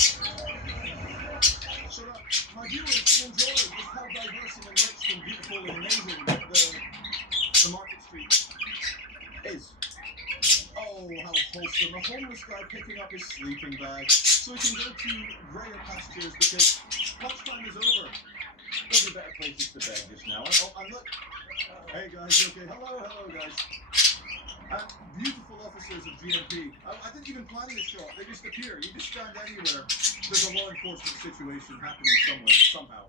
So that my viewers can enjoy just how diverse and enriched and beautiful and amazing the Market Street is. Oh, how wholesome. A homeless guy picking up his sleeping bag so he can go to grayer pastures because lunchtime is over. There'll be better places to beg just now. Oh, and look. Hey guys, you okay? Hello, guys. Beautiful officers of GMP. I didn't even plan this shot. They just appear. You just stand anywhere. There's a law enforcement situation happening somewhere, somehow.